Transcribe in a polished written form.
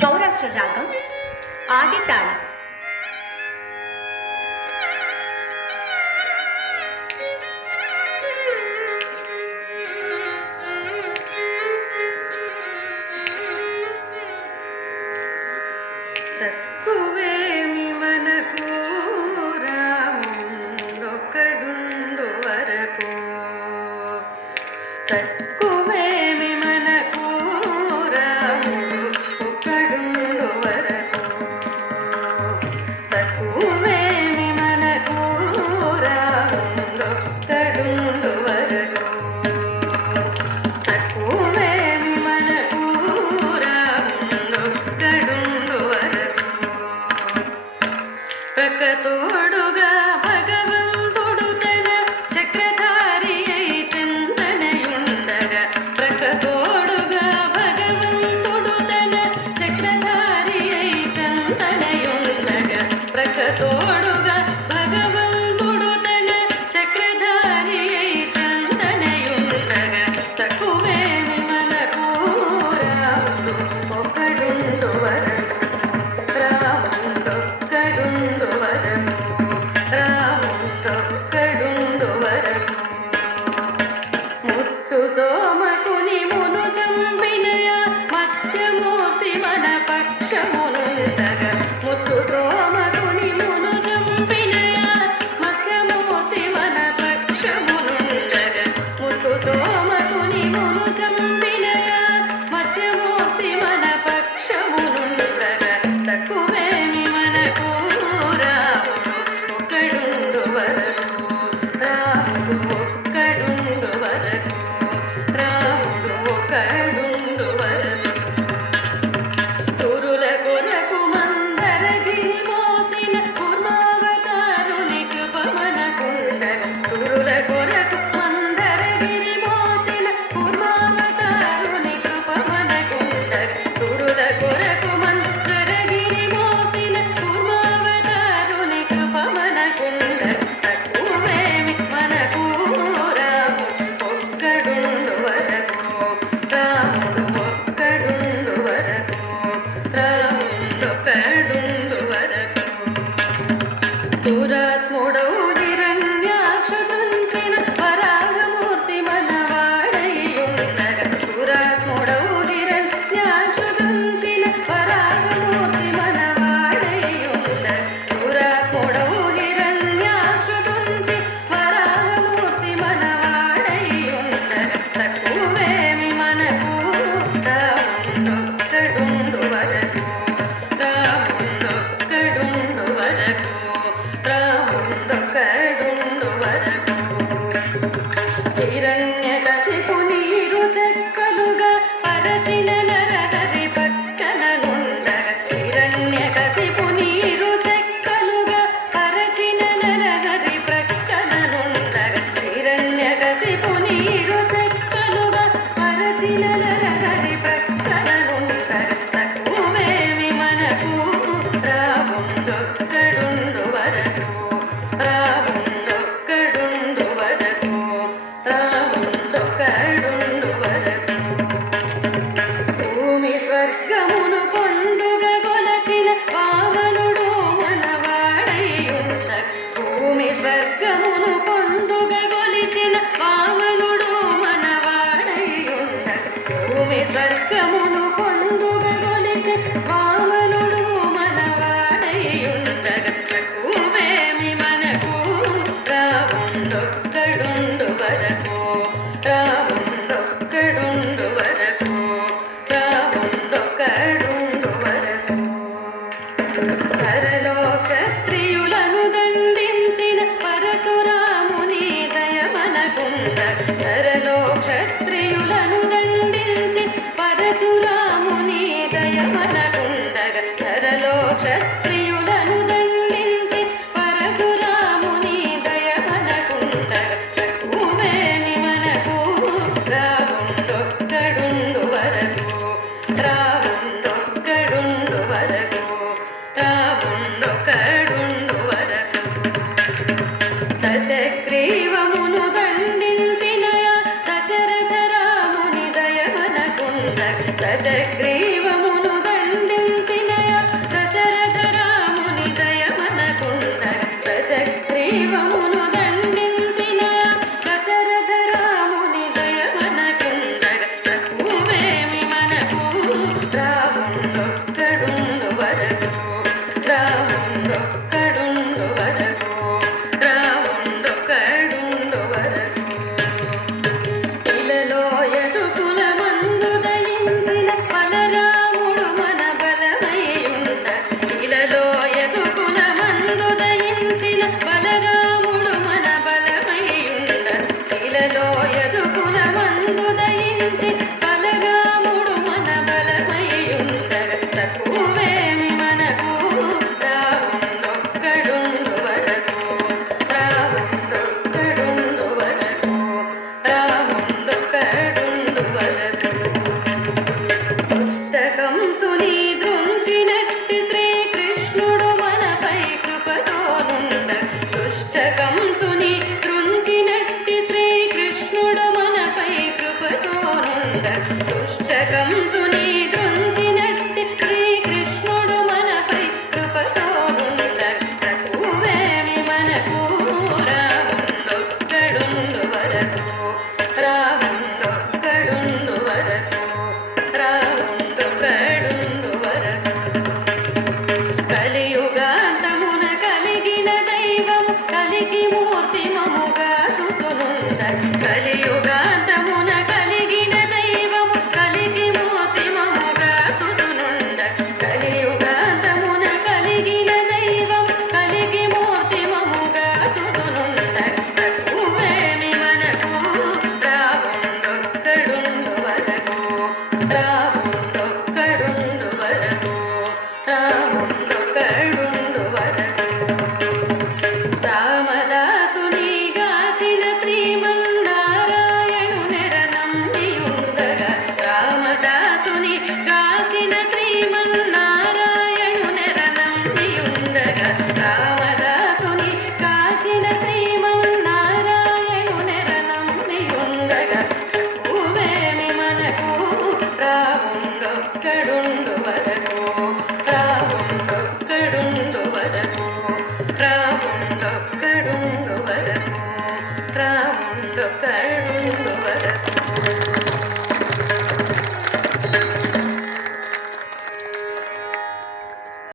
సౌరాష్ట్ర రాగం ఆదితాళం. తక్కువేమి మనకు రాముడొక్కడుండు వరకు, తక్కువేమి మనకు రాముడు ఒక్కడుండు వరకు, తక్కువేమి మనకు రాముడొక్కడుండు వరకు, తక్కువేమి మనకు రాముడొక్కడుండు వరకు. ప్రకతోడుగా భగవంతుడు తన చక్రధారి అయి చింతనయుండగా, ప్రకతోడుగా భగవంతుడు తన చక్రధారి అయి చింతనయుండగా, ప్రకతోడుగా భగవంతుడు తన చక్రధారి అయి చింతనయుండగా, తక్కువేమి మనకు రాముడు ఒక్కడుండు వరకు, రాముడొక్కడుండు వరకు, రాముడొక్కడుండు వరకు. ముచ్చు సోమకుని మును చంపినయ మత్స్యమూర్తి మన పక్షమునుండగా, ముచ్చు సోమకుని మును చంపినయ మత్స్యమూర్తి మన పక్షమునుండగా, ముచ్చు సోమకుని మును చంపినయ మత్స్యమూర్తి మన పక్షమునుండగా, తక్కువేమి మనకు రాముడు ఒక్కడుండు వరకు, రాముడు ఒక్కడుండు వరకు, రాముడు ఒక్కడుండు వరకు. సురుల కొరకు మందరగిరి మోసిన కూర్మావతారుని కృపమనకుండగా, సురుల కొరకు మందరగిరి మోసిన కూర్మావతారుని కృపమనకుండగా, సురుల కొరకు మందరగిరి మోసిన కూర్మావతారుని కృపమనకుండగా, తక్కువేమి మనకు రాముడు ఒక్కడుండు వరకు, రాముడు ఒక్కడుండు వరకు, రాముడొక్కడుండు వరకు. దురాత్ముడవు హిరణ్యాక్షుడుంచిన వరాహమూర్తి మనవాడైయుండగా, దురాత్ముడవు హిరణ్యాక్షుడుంచిన వరాహమూర్తి మనవాడైయుండగా, దురాత్ముడవు హిరణ్యాక్షుడుంచి వరాహమూర్తి మనవాడైయుండగా, తక్కువేమి మనకు రాముడొక్కడుండు వరకు, రాముడొక్కడుండు వరకు, రాముడొక్కడుండు వరకు. హిరణ్యకశిపుని ఇరు చెక్కలుగా పరచిన నరహరి పక్కననుండగా, హిరణ్యకశిపుని ఇరు చెక్కలుగా పరచిన నరహరి ప్రక్కననుండగా, హిరణ్యకశిపుని ఇరు చెక్కలుగా పరచిన నరహరి ప్రక్కననుండగా, తక్కువేమి మనకు రాముడొక్కడుండు వరకు, రాముడొక్కడుండు వరకు, రాముడొక్కడుండు వరకు. భూమి స్వర్గమును పొందుగా గొలచిన వామనుడు మనవాడైయుండగా, భూమి స్వర్గమును పొందుగా గొలిచిన వామనుడు మనవాడైయుండగా, భూమి స్వర్గమును పొందుగా గొలిచిన వామనుడు మనవాడైయుండగా, తక్కువేమి మనకు రాముడొక్కడుండు వరకు, రాముడొక్కడుండు వరకు, రాముడొక్కడుండు వరకు. సరలో క్షత్రియులను దండించిన పరశురాముని దయమనకుండగా, సరలో క్షత్రియులను దండించి పరశురాముని దయమనకుండగా, సరలో క్షత్రియుల